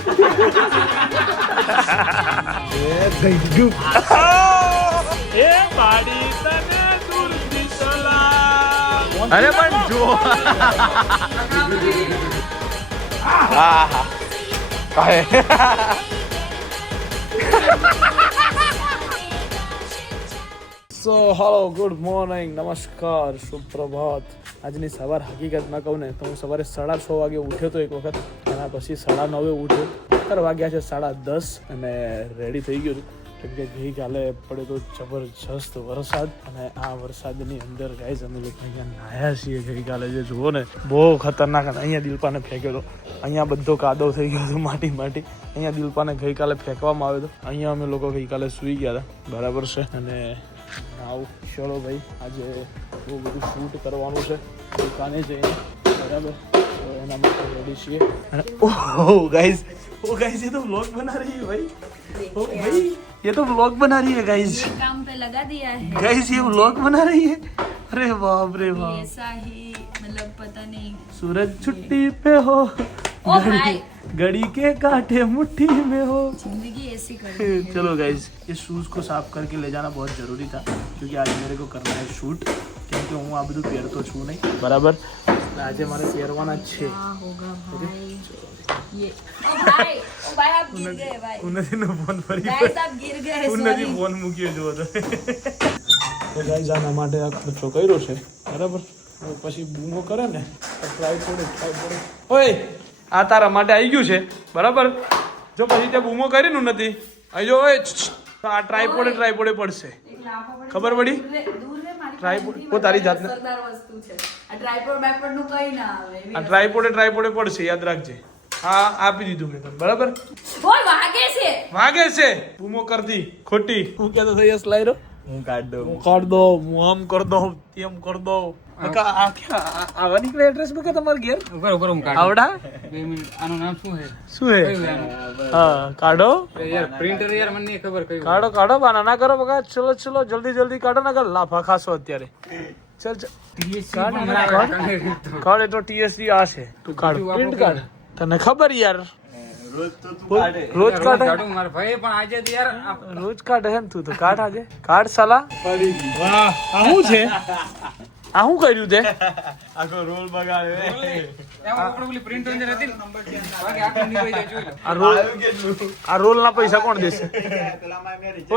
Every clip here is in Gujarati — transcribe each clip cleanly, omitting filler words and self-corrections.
અરે પણ જો સો હેલો ગુડ મોર્નિંગ નમસ્કાર સુપ્રભાત. આજની સવાર હકીકતમાં કહું ને તો હું સવારે 6:30 વાગે ઉઠ્યો તો એક વખત, એના પછી 9:30 ઉઠ્યો. અત્યારે વાગ્યા છે 10:30 અને રેડી થઈ ગયો છું કેમ કે ગઈકાલે પડ્યો તો જબરજસ્ત વરસાદ અને આ વરસાદની અંદર ગાઈઝ અમે લોકો અહીંયા નાહ્યા છીએ. ગઈકાલે જે જુઓ ને બહુ ખતરનાક. અહીંયા દિલપાને ફેંક્યો હતો, અહીંયા બધો કાદવ થઈ ગયો હતો, માટી. અહીંયા દિલપાને ગઈકાલે ફેંકવામાં આવ્યો હતો. અહીંયા અમે લોકો ગઈકાલે સૂઈ ગયા હતા, બરાબર છે. અને આવું ચલો ભાઈ, આજે બહુ બધું શૂટ કરવાનું છે દુકાને જઈને, બરાબર. તો એના માટે રેડી છીએ. અને ઓહ ગાઈઝ ये तो व्लॉग बना रही है भाई. ओ भाई ये तो व्लॉग बना रही है गाइस. काम पे लगा दिया है गाइस, ये व्लॉग बना रही है. अरे बाप रे बाप, ऐसा ही मतलब पता नहीं. सूरज छुट्टी पे हो, ओ भाई घड़ी के कांटे मुट्ठी में हो. जिंदगी ऐसी करनी है. चलो गाइस, ये शूज को साफ करके ले जाना बहुत जरूरी था क्योंकि आज मेरे को करना है शूट, क्योंकि હું આ બધું પહેરતો છું નહીં, બરાબર. આજે મારે પહેરવાના જ છે. होगा भाई ये. ओ भाई आप गिर गए भाई. ઉન્નતિનો ફોન ફરી गाइस आप गिर गए. ઉન્નતિ ફોન મૂક્યો જો તો ગાઈઝ આના માટે આ ખર્ચો કર્યો છે, બરાબર. પછી બૂમો કરે ને ટ્રાય ઓય આ તારા માટે આવી ગયું છે, બરાબર. જો પછી તે બૂમો કરી નું નથી અહીં જો ઓય આ ટ્રાયપોડે પડશે, ખબર પડી? ટ્રાયપોડ ઓ તારી જાતને વસ્તુ છે આ ટ્રાયપોડ બાયપોડ નું કઈ ના આવે. આ ટ્રાયપોડે પડશે, યાદ રાખજે. હા આપી દીધું મેં તને, બરાબર. ઓય વાગે છે બૂમો કરતી ખોટી. હું કહેતો થઈ યસ લાઈરો હું કાઢ દો હું આમ કર દો તેમ કર દો. આવા નીકળે એડ્રેસ માં કે તમારે ઘેર ઉપર હું કાઢ આવડા 2 મિનિટ. આનું નામ શું છે? શું હે? હા કાઢો યાર પ્રિન્ટર યાર મને નહીં ખબર કયું. કાઢો બાના ના કરો બગા. ચલો જલ્દી કાઢો ના કર લાફા ખાસો અત્યારે. ચલ કાઢ એ તો TSD આ છે. તું કાઢ પ્રિન્ટ કાઢ, તને ખબર યાર રોજ કાઢે મારા ભાઈ પણ આજે તો યાર રોજ કાઢે હે ને તું તો કાઢ આજે કાઢ સાલા. વાહ આ શું છે? આ શું કર્યું તે? આખો રોલ બગાડ્યો આપણે પેલી પ્રિન્ટર અંદર હતી ને બાકી આખું નીકળી જાય જોઈ લો. આ રોલ ના પૈસા કોણ દેશે?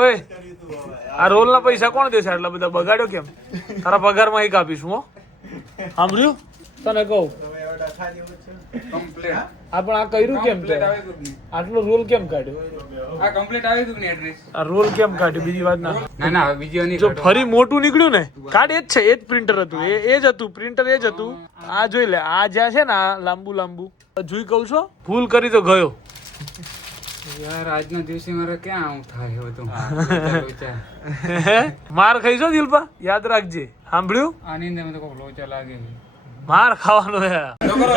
ઓય આ રોલ ના પૈસા કોણ દેશે? આટલા બધા બગાડ્યો કેમ? તારા પગારમાં એક આપીશું હો, સાંભળ્યું? તને કહું કમ્પ્લીટ આ પણ આ કર્યું કેમ તે? આટલો રોલ કેમ કાઢ્યો? આ કમ્પ્લીટ આવી ગયું ને એડ્રેસ. આ રોલ કેમ કાઢ્યો? બીજી વાત ના ના હવે બીજી નહીં જો ફરી મોટું નીકળ્યું ને કાર્ડ એ જ છે, એ જ પ્રિન્ટર હતું, એ જ હતું પ્રિન્ટર, એ જ હતું. આ જોઈ લે, આ જ્યાં છે ને આ લાંબુ જોઈ કહું છો, ભૂલ કરી તો ગયો યાર. આજનો દિવસે મારે ક્યાં આવું થાય બધું. માર ખાઈશો દિલપા, યાદ રાખજે, સાંભળ્યું? આની અંદર મને કોઈ લોચા લાગે છે. માર ખાવાનો હે.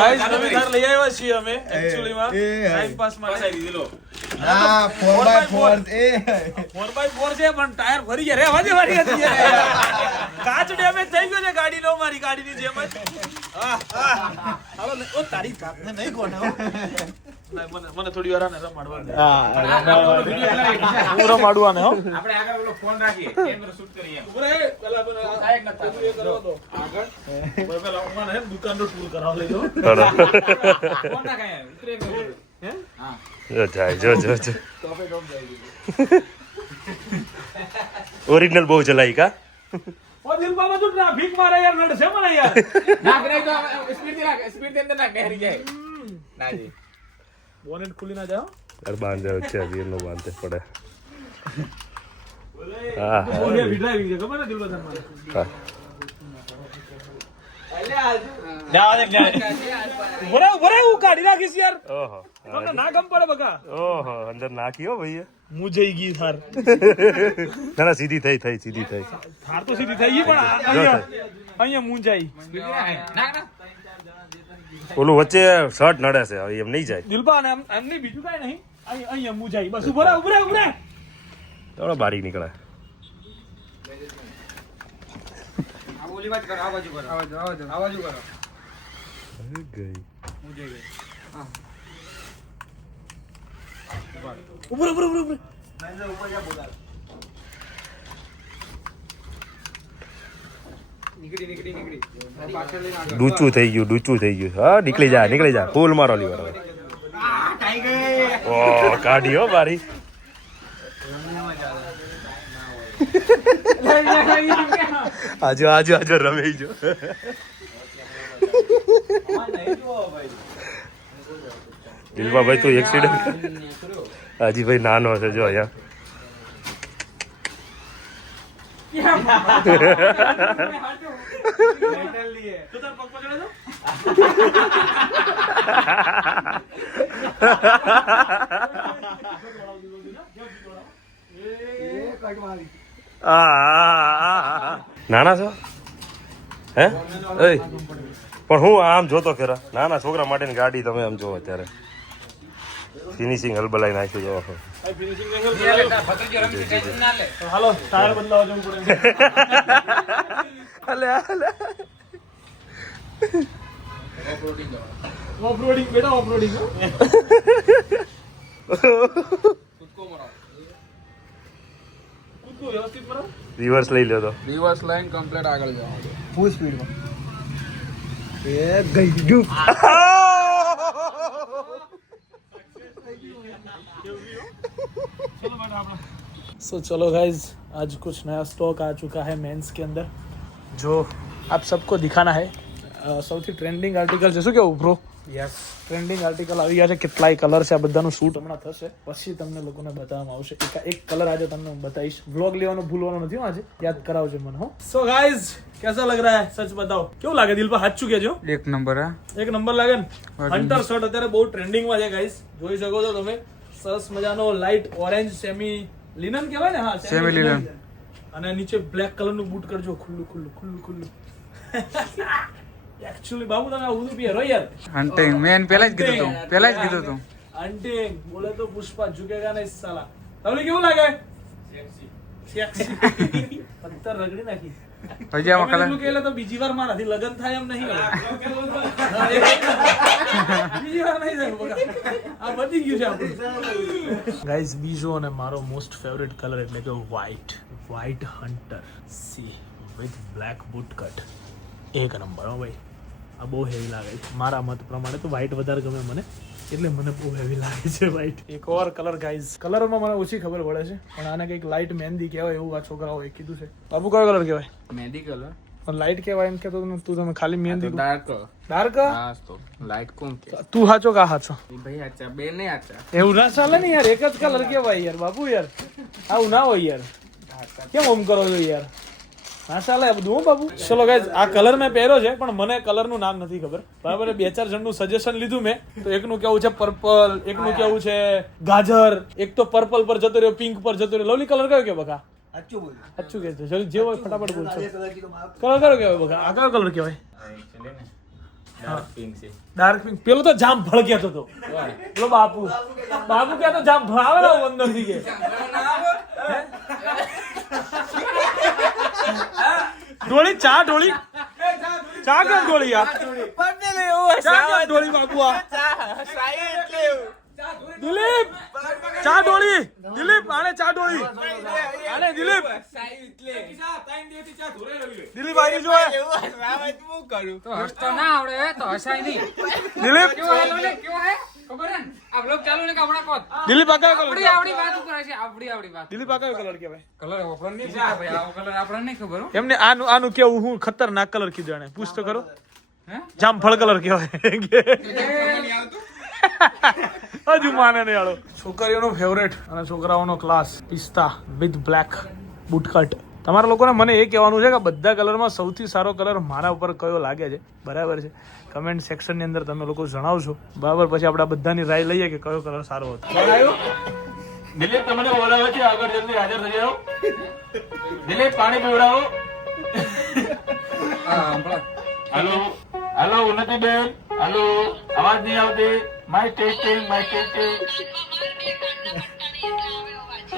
ગાઈસ નવી કાર લઈ આવ્યા છીએ અમે એક્ચ્યુઅલી માં ટાઈમ પાસ માટે. હા 4x4 4x4 છે પણ ટાયર ફરી ગયા રે. વાજે વારી હતી કાચ ડેમેજ થઈ ગયો છે ગાડીનો, મારી ગાડીની જેમ જ. હાલો ઓ તારી કાચને નહીં કોને મને થોડી વાર આને રમાડવા દે. હું રમાડવા ને હો. આપણે આગળ ઓલો ફોન રાખીએ, કેમેરો શૂટ કરીએ. ઉભરે પેલા એક ના કરવા દો આગળ. પેલા ઉમાને હે દુકાનનો ટૂર કરાવ લઈ દો. ફોન ના કાય ઉતરે હે. હા જો ઓરિજિનલ બહુ ચલાઈ કા. ઓ દિલબામાં તો ટ્રાફિક મારે યાર, નડશે મને યાર. ના કરે તો સ્પીડ થી નાખ, સ્પીડ થી અંદર નાખ, નહેરી જાય. ના જી બોનેટ ખુલી ના જાઓ. यार बांधे अच्छे अभी इन लोग बांधते पड़े. હા બોલે ડ્રાઈવિંગ છે ખબર ને દિલબા તમને? हाँ ઉભરે હું કાઢી નાખીશ યાર. ओहो તમને ના ગમ પડે બકા. ओहो अंदर नाकी हो भैया. મુજઈ ગઈ થાર. ना ना सीधी થઈ થાર તો સીધી થઈ ગઈ પણ અહીંયા મુંજાઈ. નાખ ના ઓલું વચ્ચે શર્ટ નડે છે, હવે એમ નહીં જાય. દિલબા ને એમ નહીં, બીજું કાંઈ નહીં. અહીંયા મુંજાઈ બસ. ઉભરે થોડો બારીક નીકળે. આ ઓલી વાત કરો, આ બાજુ કરો, આ બાજુ કરો. ગઈ હું જઈ ગઈ. હા ઉપર ઉપર ઉપર ઉપર ડૂચું થઈ ગયું હા નીકળી જા ફૂલ મારો લીવર હવે ઓ કાઢી હો મારી આજો રમેઈ જો દિલબાભાઈ તું એક્સિડન્ટ હાજી ભાઈ નાનો છે જો અહીંયા નાના છો હે પણ હું આમ જોતો ખરા નાના છોકરા માટેની ગાડી તમે આમ જો અત્યારે ફિનિશિંગ હલબલાઈ નાખ્યું જો હાલો ટાયર બદલાવા જવું પડે હાલે ઓફરોડિંગ બેટા ઓફરોડિંગ કૂદકો વ્યવસ્થિત કરો રિવર્સ લઈ લ્યો તો રિવર્સ લાઈન કમ્પ્લીટ આગળ જાઓ ફૂલ સ્પીડમાં એ ગઈ ગયું सो चलो गाइज आज कुछ नया स्टॉक आ चुका है मेंस के अंदर जो आप सबको दिखाना है સૌથી ટ્રેન્ડિંગ આર્ટિકલ છે શું કેવું બ્રો યસ ટ્રેન્ડિંગ આર્ટિકલ આવી ગયા છે કેટલાય કલર છે આ બધાનું શૂટ હમણાં થશે પછી તમને લોકોને બતાવવામાં આવશે એક કલર આજે તમને હું બતાવીશ વ્લોગ લેવાનું ભૂલવાનું નથી આજે યાદ કરાવજો મને હો સો ગાइज कैसा लग रहा है सच बताओ કેવું લાગે દિલ પર હાથ ચૂકે જો એક નંબર એક નંબર લાગે ને હન્ટર શર્ટ અત્યારે બહુ ટ્રેન્ડિંગમાં છે ગાइज જોઈ શકો છો તમે સરસ મજાનો લાઇટ ઓરેન્જ સેમી લિનન કહેવાય ને હા સેમી લિનન અને નીચે બ્લેક કલરનું બૂટ કરજો ખુલ્લું एक्चुअली बाबू તમે આવું પહેરો યાર હન્ટિંગ મેન પહેલા જ કીધું તું હન્ટિંગ બોલે તો પુષ્પા ઝુકેગા નહીં સાલા તમને કેવું લાગે સેક્સી પત્તર રગડી નાખી હજી આમાં કલર એટલું કહેલે તો બીજી વાર મારાથી લગન થાય એમ નહીં બીજી વાર નહીં થાય બકા આ બધી ગયું છે આપણું ગાઈઝ બીજો અને મારો મોસ્ટ ફેવરેટ કલર એટલે કે white hunter C with black boot cut એક નંબર હો ભાઈ આ બહુ હેવી લાગે છે મારા મત પ્રમાણે તો વ્હાઈટ વધારે ગમે મને એટલે મને બહુ હેવી લાગે છે વ્હાઈટ એક ઓર કલર ગાઈઝ કલરમાં મને ઓછી ખબર પડે છે પણ આને કંઈક લાઇટ મહેંદી કહેવાય એવું આ છોકરાઓએ કીધું છે બાબુ કયો કલર કહેવાય મહેંદી કલર પણ લાઇટ કહેવાય એમ કહેતો તું તમે ખાલી મહેંદી ડાર્ક ડાર્ક હા તો લાઈટ કોણ કે તું હાચો કા હાચો ભાઈ આચા બે નહીં આચા એવું ના ચાલે ને યાર એક જ કલર કહેવાય યાર બાબુ યાર આવું ના હોય યાર કેમ ઓમ કરો છો યાર હા ચાલે બધું હો બાબુ ચલો ગાઈઝ આ કલર મેં પહેર્યો છે પણ મને કલરનું નામ નથી ખબર બરાબર 2-4 જણનું સજેશન લીધું મેં તો એકનું કેવું છે પર્પલ એકનું કેવું છે ગાજર એક તો પર્પલ પર જતો રહ્યો પિંક પર જતો રહ્યો લવલી કલર કયો કે બકા સાચું કે છે જલ્દી જે હોય ફટાફટ બોલજો કલર કયો કહેવાય બકા આ કયો કલર કહેવાય ડાર્ક પિંક પેલો તો જામ ભળગ્યા હતો પેલો બાપુ કે તો જામ ભળાવે ને અંદર થી કે ઢોળી ચા કેમ ઢોળી યાર ચા કેમ ઢોળી બાપુ આ દિલીપ ચા ઢોળી દિલીપ આને ચા ઢોળી આને દિલીપ દિલીપ આવી જો તો હસતો ના આવડે તો હસાય નહીં દિલીપ કેવો હેલો ને કેવો હે ખબર હે આ બ્લોગ ચાલુ ને કે હમણાં કોત દિલીપ આ કયો કલર આવડી વાત કરે છે આવડી વાત દિલીપ આ કયો કલર કહેવાય કલર આપણને નહીં ખબર ભાઈ આ કલર આપણને નહીં ખબર હો એમને આનું કેવું હું ખતરનાક કલર કીધું એને પૂછ તો કરો હે જામફળ કલર કહેવાય હજુ માને નહીં આળો છોકરીઓનો ફેવરેટ અને છોકરાઓનો ક્લાસ પિસ્તા વિથ બ્લેક બૂટકટ તમારા લોકોને મને એ કહેવાનું છે કે બધા કલરમાં સૌથી સારો કલર મારા ઉપર કયો લાગે છે બરાબર છે કમેન્ટ સેક્શનની અંદર તમે લોકો જણાવશો બરાબર પછી આપણે બધાની રાય લઈએ કે કયો કલર સારો હતો દિલીપ તમને બોલાવે છે આગળ જલ્દી હાજર થઈ જાઓ દિલીપ પાણી પીવડાવો હાલો ઉન્નતિ બેન હાલો અવાજ નહીં આવતી માય ટેસ્ટિંગ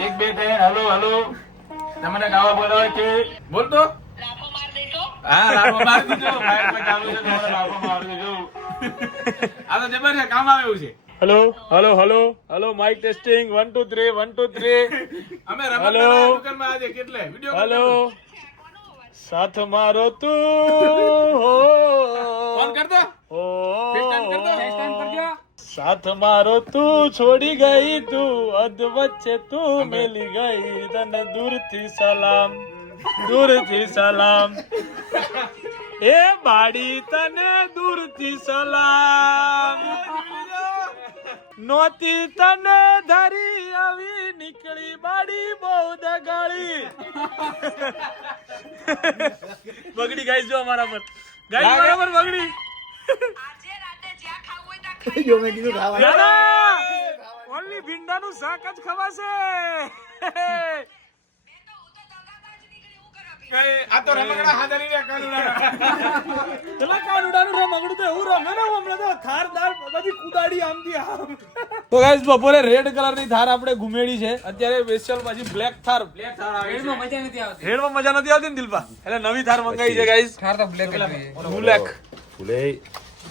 એક બે ત્રણ હાલો તમને ગાવા બોલાવે છે બોલ તો હા લાફો માર દીધો માઇક પર ચાલુ છે તમારે લાફો માર દેજો આ તો જબર છે કામ આવે એવું છે hello hello hello hello mic testing 1 2 3 1 2 3 અમે હેલો. રમકડાના દુકાનમાં આજે કેટલે વિડિયો હેલો સાથ મારો તું ફોન કર દો હો FaceTime કર દો FaceTime કરજો. साथ मारो तू छोड़ी गई तू अध वच्चे तू मिली गई तने दूर थी सलाम ए बाड़ी तने दूर थी सलाम नोती तने धरी अवी निकली बाड़ी बહુ દગાળી બગડી ગાઈસ જો અમારા પર ગાઈસ મારા પર બગડી ઓનલી ભીંડાનું શાક જ ખવાશે આ તો રમકડા હાજર નહીં પેલા કાનુડાનું રમકડું તો એવું રમે ને હમણાં તો થાર દાર બધી કુદાડી આમથી આમ તો ગાઈસ બપોરે રેડ કલરની થાર આપણે ઘુમેડી છે અત્યારે સ્પેશિયલ પછી બ્લેક થાર રેડમાં મજા નથી આવતી. રેડમાં મજા નથી આવતી ને દિલપા એટલે નવી થાર મંગાવી છે ગાઈસ થાર તો બ્લેક જ જોઈએ. બ્લેક ફૂલે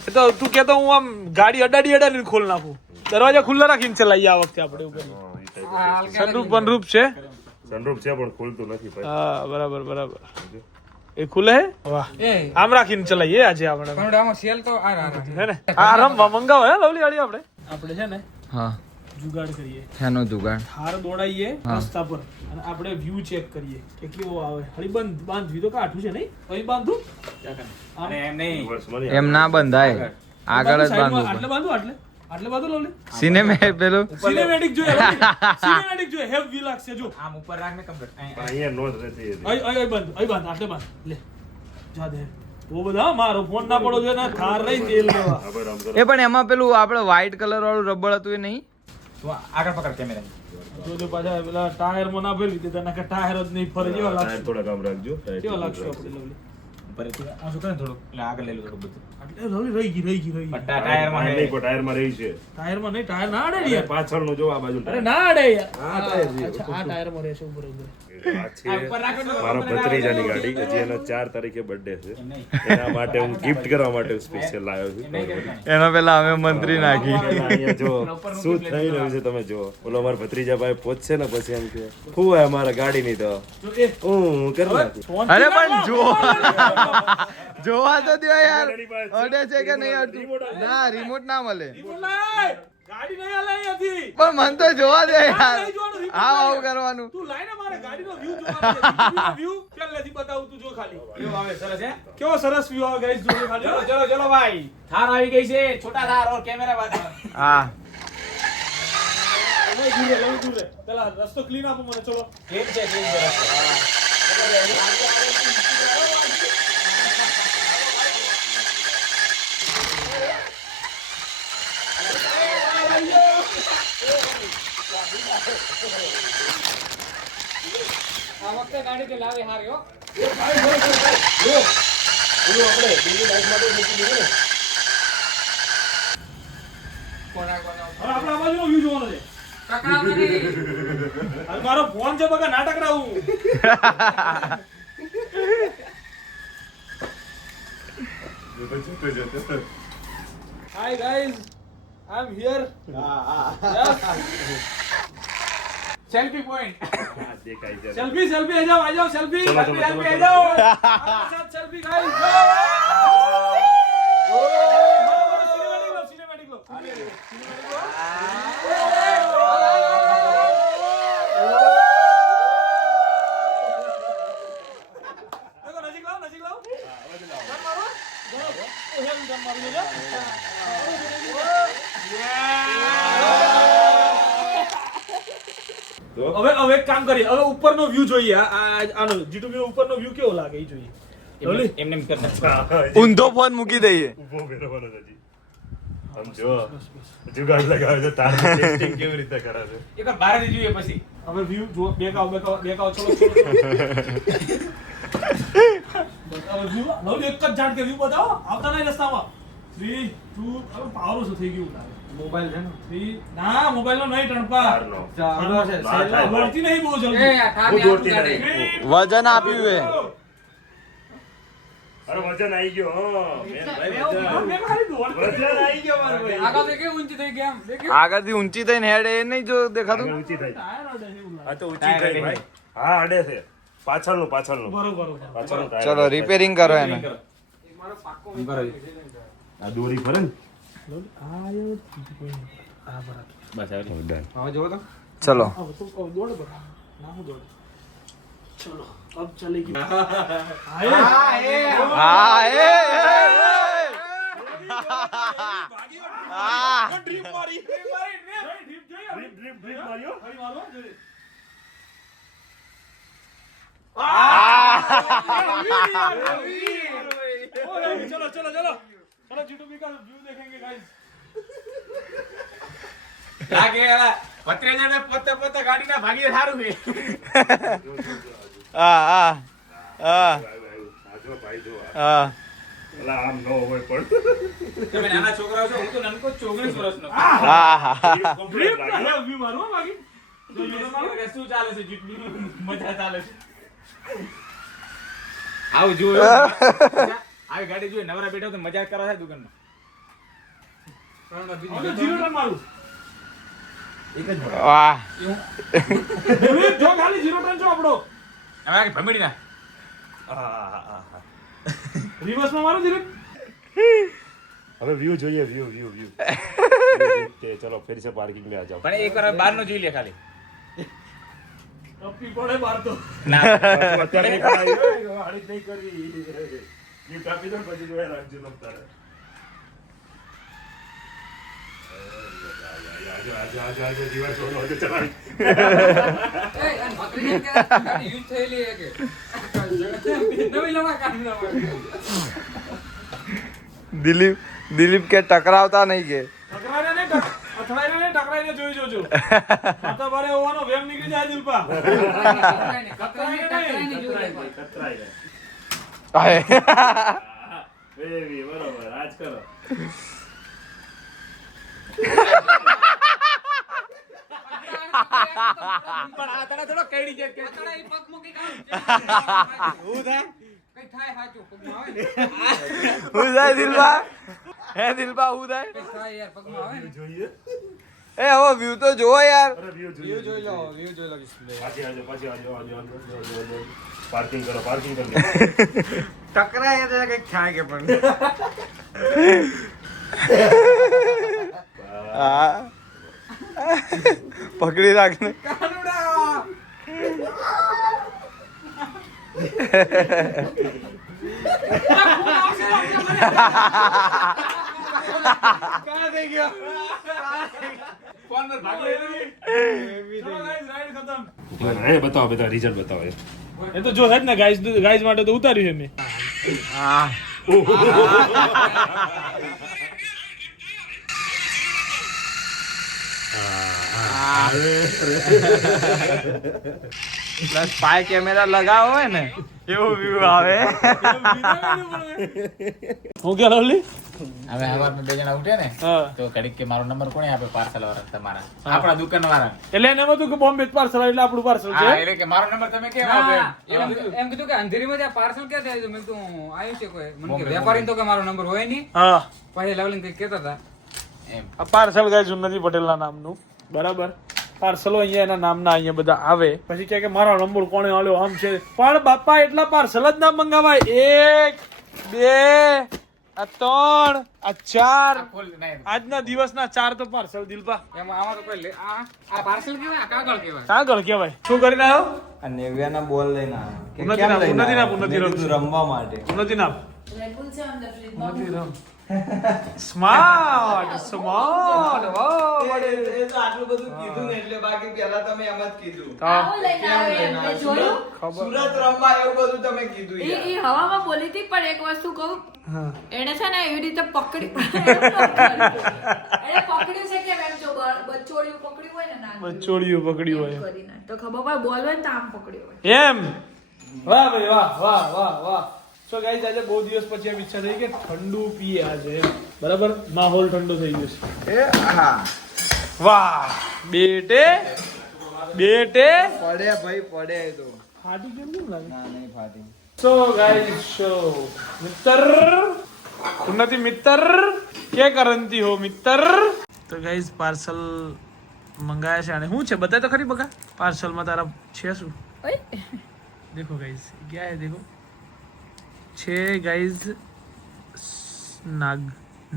એ તો તું કેતો હું આમ ગાડી અડાડીને ખોલ નાખું દરવાજા ખુલ્લા રાખીને ચલાવીએ આ વખતે આપણે ઉપર સનરૂફ બનરૂફ છે સનરૂફ છે પણ ખુલતું નથી ભાઈ. હા બરાબર એ ખુલે હે વાહ એ આમ રાખીને ચલાવીએ આજે આપણે કનડામાં સેલ તો આ હે ને આ રમવા મંગાવો હે લવલી વાળી આપણે છે ને હા જુગાડ કરીએ શાનો જુગાડ થાર દોડાઈએ રસ્તા પર અને આપણે વ્યૂ ચેક કરીએ કે કેવો આવે હળી બાંધવી તો કાઠું છે નહીં અહીં બાંધું અને એમ નહીં વર્ષમાં નહીં એમ ના બંધાય આગળ જ બાંધવું આટલે બાંધું આટલે બાંધું લવલી સિનેમે પેલું સિનેમેટિક જોઈએ સિનેમેટિક જોઈએ હેવી લાગશે જો આમ ઉપર રાખને કમ્પ્લીટ પણ અહીંયા નોંધ નથી એની. અહીં બાંધ આટલે બાંધ લે જા દે ઓ બધા મારો ફોન ના પડો જોઈએ ને થાર રહી તેલ લેવા ખબર આમ તો એ પણ એમાં પેલું આપણે વ્હાઈટ કલર વાળું રબર હતું એ નહીં તું આગળ પકડ કેમેરા જો પાછા પેલા ટાયર માં ના ફેરવી દે તને કે ટાયર જ નહીં ફરે જેવા ટાયર લાગશે થોડા કામ રાખજો ટાયર કેવા થોડા લાગશે રાખજો. આપણે લવલી ઉપરથી આ શું કરે થોડું એટલે આગળ લઈ લો થોડું બધું આટલે લવલી રહી ગઈ પટ્ટા ટાયરમાં ટાયર નહીં, પણ ટાયરમાં રહી છે ટાયરમાં નહીં ટાયર ના અડે ને યાર પાછળનું જો આ બાજુ અરે ના અડે યાર હા, ટાયર છે. અચ્છા આ ટાયર માં રહેશે ઉપર આ છે ઉપર રાખો ને. મારા ભત્રીજાની ગાડી હજી એનો 4 તારીખે બર્થડે છે એના માટે હું ગિફ્ટ કરવા માટે સ્પેશિયલ લાવ્યો છું એનો પેલા અમે મંત્રી નાખી અહીંયા જો શું થઈ રહ્યું છે તમે જો ઓલો અમારા ભત્રીજા ભાઈ પહોંચશે ને પછી એમ કે શું હોય અમારા ગાડીની તો જો એ હું કરી નાખું અરે પણ જોવા તો દો યાર અડે છે કે નહીં અડતું ના રિમોટ ના મળે ગાડી નહીં હાલે અહીંયાથી પણ મન તો જોવા દે યાર નહીં જોવાનું, remote આવ નહીં. આવું કરવાનું તું લાઈને મારે ગાડીનો વ્યૂ જોવાનો વ્યૂ પહેલેથી બતાવું તું જો ખાલી કેવું આવે સરસ હે કેવો સરસ વ્યૂ આવે ગાઈસ જોજો ખાલી ચલો ભાઈ થાર આવી ગઈ છે છોટા થાર ઓર કેમેરા બાદ હા લઈ દૂર રે પેલા રસ્તો ક્લીન આપો મને ચલો કેમ છે કેમ છે આ વખતે ગાડી તે લાવી હારી હો કોના કોના હવે આપણે આ બાજુનો વ્યૂ જોવાનો છે ટકરાવ નહીં હવે મારો ફોન છે બકા નાટક રાવું hi guys I am here selfie point દેખાય છે સેલ્ફી આ જાઓ સેલ્ફી ચલો, ચલો, સેલ્ફી ચલો, આ ચલો. જાઓ સાથ સેલ્ફી ગાઈસ સિનેમેટિક લો देखो नजीक लाओ गन मारो ओ हेल गन मारो ले હવે એક કામ કરીએ હવે ઉપરનો વ્યૂ જોઈએ આનો G2B નો ઉપરનો વ્યૂ કેવો લાગે એ જોઈએ લવલી એમને એમ કરતા ઊંધો ફોન મૂકી દઈએ ઊભો ફેરવવાનો છે હજી. આમ જો જુગાડ લગાવે છે તાર ટેસ્ટિંગ કેવી રીતે કરે છે એકવાર બહાર જોઈએ પછી હવે વ્યૂ જો બેકાવ ચલો બતાવો વ્યૂ લવલી એક જ જાણ કે વ્યૂ બતાવો આવતા નહીં રસ્તામાં 3 2 હવે પાવર શું થઈ ગયું લાગે મોબાઈલ છે ને 3 ના મોબાઈલ નો નહીં ટણપા તારનો. ચાલો છે સેલા વળતી નહીં બહુ એ જલ્દી આ થાર હું ને દોડતી આપું નહીં. ગાડી. વજન આપ્યું હે અરે વજન આવી ગયો હા મેન ભાઈ વજન. મેં ખાલી આગળ દેખે ઊંચી થઈ ગયા આમ દેખે આગળથી ઊંચી થઈને હેડ એ નહીં જો દેખાતું ઊંચી થઈ હા તો ઊંચી થઈ ભાઈ હા અડે છે પાછળનું પાછળનું ચલો રિપેરિંગ કરો એને આ દોરી ફરે ને બસ હવે ડન હવે જોવો તો ચલો दौड़ बड़ा ना हो दौड़ चलो अब चलेगी હા એ चलो चलो चलो चलो जीटूबी का व्यू देखेंगे गाइस લાગે એલા પત્રેજાને પોતે પોતે ગાડીના ભાગીએ સારું છે હા હા હા આજો ભાઈ જો હા અલા આમ નો હોય પણ તમે નાના છોકરાઓ છો હું તો નાનકો 24 વર્ષનો હા હા કમ્પ્લીટ લાગે व्यू मारो बाकी શું ચાલે છે જીતની મજા ચાલે છે આવ જોયો આવી ગાડી જોઈ નવરા બેઠો તો મજાક કરવા છે દુકાનમાં હવે જીરો રન મારું વાહ જો ખાલી જીરો રન છો આપણો હવે આ ભમડી ના રિવર્સ માં મારો જીરો હવે વ્યૂ જોઈએ વ્યૂ કે ચલો ફિર से पार्किंग में आ जाओ પણ એક વાર બહાર નો જોઈ લે ખાલી અપી પડે બાર તો ના અત્યારે નહીં કરાય હાડી નહીં કરવી એ કાપી દો પછી જોયા રાખજો તમ તારે આજો જીવા સોનો હજુ ચલાવી એ અને ભત્રીજા કે ગાડી યુઝ થયેલી છે કે નવી લવા કાઢી ના દિલીપ કે ટકરાવતા નહીં કે ટકરાઈને જોઈ જોજો માતા બારે હોવાનો વેમ નીકળી જાય દિલપા કતરાઈને જોઈ લે બેબી બરોબર આજ કરો પણ આ તને થોડો કઈડી છે કે કતરા ઈ પગ મૂકી કાઢ હું થાય કઈ થાય સાચું પગમાં આવે ને હું થાય દિલબા હે દિલબા હું થાય કઈ થાય યાર પગમાં આવે ને જોઈએ એ હવે વ્યૂ તો જોવો યાર અરે વ્યૂ વ્યૂ જોઈ લો વ્યૂ જોઈ લો પાછી આજો પાર્કિંગ કરો ટકરાય તો કઈક થાય કે પણ હા પકડી રાખને कहाँ दे गया ફોન પર ભાગી चलो गाइस राइड खत्म એ બતાવો બધા રિઝલ્ટ બતાવો ये तो जो है ना गाइस માટે તો ઉતાર્યું છે મેં હા પ્લસ 5 કેમેરા લગાવો હોય ને એવું વ્યૂ આવે હું क्या लवली હવે હવારમાં બે જણા ઉઠે ને હા તો કડીક કે મારો નંબર કોણે આપે પાર્સલ વાળા તમારા આપણા દુકાન વાળા એટલે એને બધું કે બોમ્બે પાર્સલ એટલે આપણું પાર્સલ હા છે એટલે કે મારો નંબર તમે કેમ આપો એમ કીધું કે અંધેરીમાં ત્યાં પાર્સલ ક્યાં થાય તો મેં કીધું આવ્યું છે કોઈ મને કે વેપારી તો કે મારો નંબર હોય નહીં હા પછી લવલિંગ કઈ કહેતા હતા એમ આ પાર્સલ ગાઈસ ઉન્નતિ પટેલના નામનું બરાબર પાર્સલો અહીંયા એના નામના અહીંયા બધા આવે પછી કહે કે મારો નંબર કોણે આલ્યો આમ છે પણ બાપા એટલા પાર્સલ જ ના મંગાવાય 1 2 આ 3 આ 4 ખોલ નહીં આજના દિવસના 4 તો પાર્સલ દિલપા એમાં આમાં તો કોઈ આ પાર્સલ કેવાય આ કાગળ કેવાય કાગળ કહેવાય શું કરીને આવ્યો આ નેવ્યાના બોલ લઈને આવ્યો કે ઉન્નતિ કેમ ના, લઈને ઉન્નતિ ના, આવ્યો? ઉન્નતિ મેં ના. કીધું રમવા માટે ઉન્નતિ નામ Red Bull છે અંદર ફ્રીજમાં. સ્માર્ટ સ્માર્ટ આટલું બધું કીધું ને એટલે બાકી પહેલા તમે એમ જ કીધું આવો લઈને આવે એમને જોયું સુરત રમવા એવું બધું તમે કીધું યાર. ઈ હવામાં બોલી હતી પણ એક વસ્તુ કહું એને છે ને એવી રીતે પકડી એને પકડ્યું છે કે એમ જો બચોડિયું પકડ્યું હોય ને નાનું બચોડિયું પકડ્યું હોય કરીને તો ખબર પડે બોલ હોય ને તો આમ પકડ્યું હોય એમ વાહ ભાઈ વાહ વાહ વાહ વાહ સો ગાઈસ આજે બહુ દિવસ પછી એમ ઈચ્છા થઈ કે ઠંડુ પીએ આજે એમ. બરાબર માહોલ ઠંડો થઈ ગયો છે એ હા વાહ બેટે બેટે પડે ભાઈ પડે એ તો ફાટી કેમ કેમ લાગે ના નહીં ફાટી સો ગાઈસ સો મિત્ર ઉન્નતિ મિત્ર કે કરંતી હો મિત્ર. તો ગાઈઝ પાર્સલ મંગાયા છે અને શું છે બતાય તો ખરી બકા પાર્સલમાં તારા છે શું? ઓય देखो गाइस क्या है देखो छे गाइस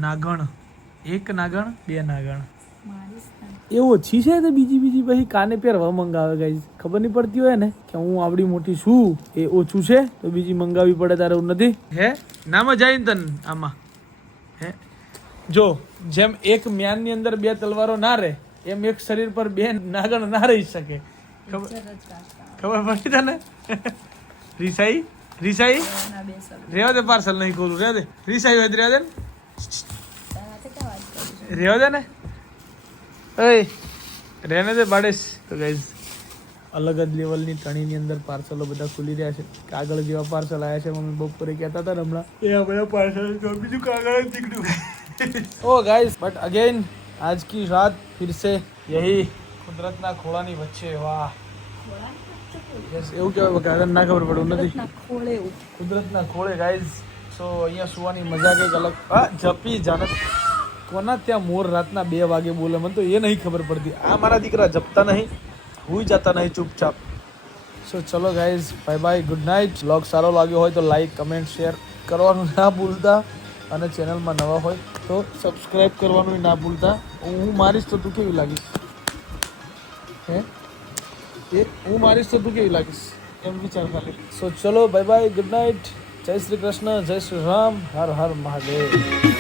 નાગણ એક નાગણ બે નાગણ એ ઓછી છે તો બીજી પછી કાને પહેરવા મંગાવે ગાઈસ ખબર નહીં પડતી હોય ને કે હું આવડી મોટી છું એ ઓછું છે તો બીજી મંગાવવી પડે તારે એવું નથી હે ના મજા આવી ને તને આમાં હે જો જેમ એક મ્યાનની અંદર બે તલવારો ના રહે એમ એક શરીર પર બે નાગણ ના રહી શકે ખબર પડી તને રીસાઈ રેવા દે પાર્સલ નહીં ખોલું રેવા દે રીસાઈ હોય રેવા દે ને રેવા દે ને ઓય રેને દે બાડેશ. તો ગાઈઝ અલગ જ લેવલની ટણીની અંદર પાર્સલો બધા ખુલી રહ્યા છે કાગળ જેવા પાર્સલ આવ્યા છે મમ્મી બપોરે કહેતા હતા ને હમણાં એ બધા પાર્સલ બીજું કાગળ જ નીકળ્યું. ओ गाइस बट अगेन आज की रात फिर से यही कुदरतना खोळाની વચ્ચે વાહ યસ એવું કહેવાય બકા અગર ના ખબર પડે નથી કુદરતના ખોળે ગાઈસ. સો અહીંયા સુવાની મજા કંઈક અલગ જપી જાનત કોના ત્યાં મોર રાતના 2 વાગે બોલે મને તો એ નહીં ખબર પડતી. આ મારા દીકરા જપતા નહીં હુઈ જતા નહીં ચૂપચાપ. સો ચલો guys bye bye good night. Vlog સારો લાગ્યો હોય તો લાઈક કમેન્ટ શેર કરવાનું ના ભૂલતા અને ચેનલમાં નવા હોય તો સબસ્ક્રાઇબ કરવાનું ના ભૂલતા. હું મારીશ તો તું કેવી લાગીશ હે એ હું મારીશ તો તું કેવી લાગીશ એમ વિચાર ખાલી. સો ચલો બાય બાય ગુડ નાઇટ. જય શ્રી કૃષ્ણ જય શ્રી રામ હર હર મહાદેવ.